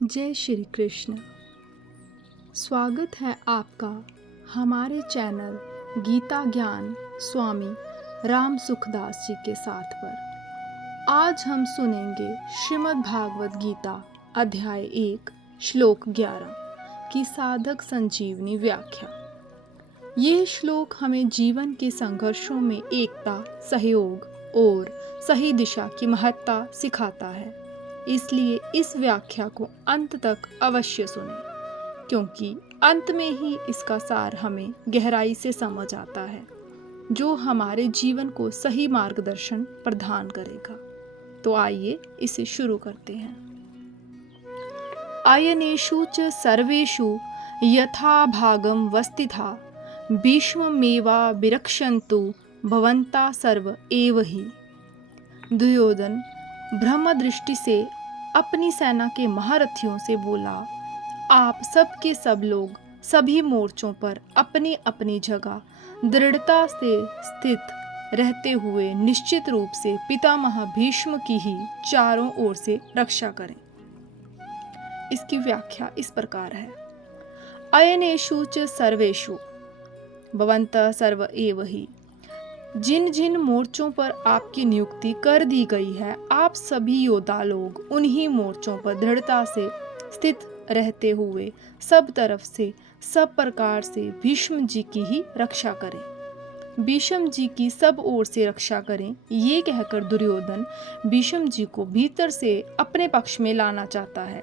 जय श्री कृष्ण। स्वागत है आपका हमारे चैनल गीता ज्ञान स्वामी राम सुखदास जी के साथ पर। आज हम सुनेंगे श्रीमद् भागवत गीता अध्याय 1 श्लोक 11 की साधक संजीवनी व्याख्या। यह श्लोक हमें जीवन के संघर्षों में एकता, सहयोग और सही दिशा की महत्ता सिखाता है। इसलिए इस व्याख्या को अंत तक अवश्य सुनें, क्योंकि अंत में ही इसका सार हमें गहराई से समझ आता है, जो हमारे जीवन को सही मार्गदर्शन प्रदान करेगा। तो आइए इसे शुरू करते हैं। अयनेषु च सर्वेषु यथा भागम वस्थिता भीष्ममेवा विरक्षन्तु भवन्ता सर्व एव हि। दुर्योधन ब्रह्म दृष्टि से अपनी सेना के महारथियों से बोला, आप सब के सब लोग सभी मोर्चों पर अपनी अपनी जगह दृढ़ता से स्थित रहते हुए निश्चित रूप से पितामह भीष्म की ही चारों ओर से रक्षा करें। इसकी व्याख्या इस प्रकार है। अयनेषु च सर्वेषु भवन्तः सर्व एव हि। जिन जिन मोर्चों पर आपकी नियुक्ति कर दी गई है, आप सभी योद्धा लोग उन्हीं मोर्चों पर दृढ़ता से स्थित रहते हुए सब तरफ से सब प्रकार से भीष्म जी की ही रक्षा करें। भीष्म जी की सब ओर से रक्षा करें, ये कहकर दुर्योधन भीष्म जी को भीतर से अपने पक्ष में लाना चाहता है।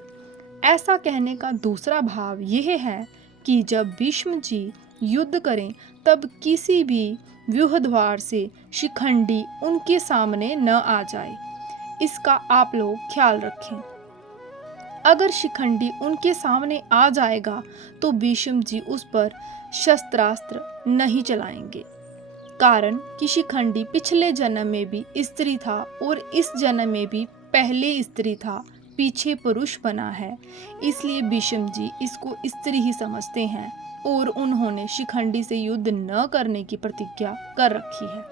ऐसा कहने का दूसरा भाव यह है कि जब भीष्म जी युद्ध करें तब किसी भी व्यूह द्वार से शिखंडी उनके सामने न आ जाए, इसका आप लोग ख्याल रखें। अगर शिखंडी उनके सामने आ जाएगा तो भीष्म जी उस पर शस्त्रास्त्र नहीं चलाएंगे, कारण कि शिखंडी पिछले जन्म में भी स्त्री था और इस जन्म में भी पहले स्त्री था, पीछे पुरुष बना है। इसलिए भीष्म जी इसको स्त्री ही समझते हैं और उन्होंने शिखंडी से युद्ध न करने की प्रतिज्ञा कर रखी है।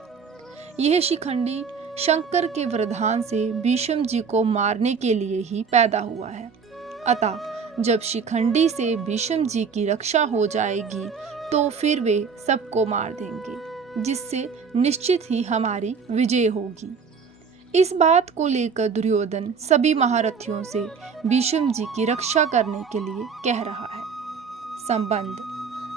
यह शिखंडी शंकर के वरदान से भीष्म जी को मारने के लिए ही पैदा हुआ है। अतः जब शिखंडी से भीष्म जी की रक्षा हो जाएगी तो फिर वे सबको मार देंगे, जिससे निश्चित ही हमारी विजय होगी। इस बात को लेकर दुर्योधन सभी महारथियों से भीष्म जी की रक्षा करने के लिए कह रहा है। संबंध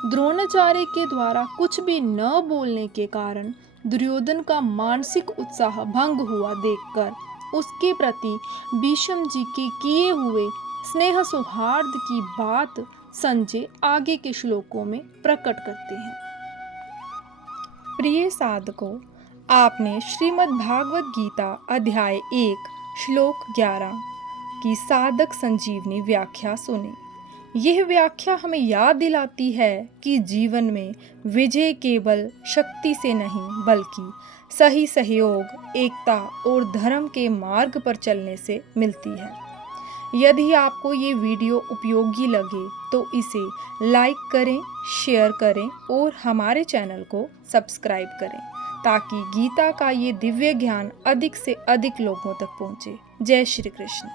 द्रोणाचार्य के द्वारा कुछ भी न बोलने के कारण दुर्योधन का मानसिक उत्साह भंग हुआ देखकर उसके प्रति भीष्म जी के किए हुए स्नेह सौहार्द की बात संजय आगे के श्लोकों में प्रकट करते हैं। प्रिय साधकों, आपने श्रीमद् भागवत गीता अध्याय 1 श्लोक 11 की साधक संजीवनी व्याख्या सुनी। यह व्याख्या हमें याद दिलाती है कि जीवन में विजय केवल शक्ति से नहीं बल्कि सही सहयोग, एकता और धर्म के मार्ग पर चलने से मिलती है। यदि आपको ये वीडियो उपयोगी लगे तो इसे लाइक करें, शेयर करें और हमारे चैनल को सब्सक्राइब करें, ताकि गीता का ये दिव्य ज्ञान अधिक से अधिक लोगों तक पहुँचे। जय श्री कृष्ण।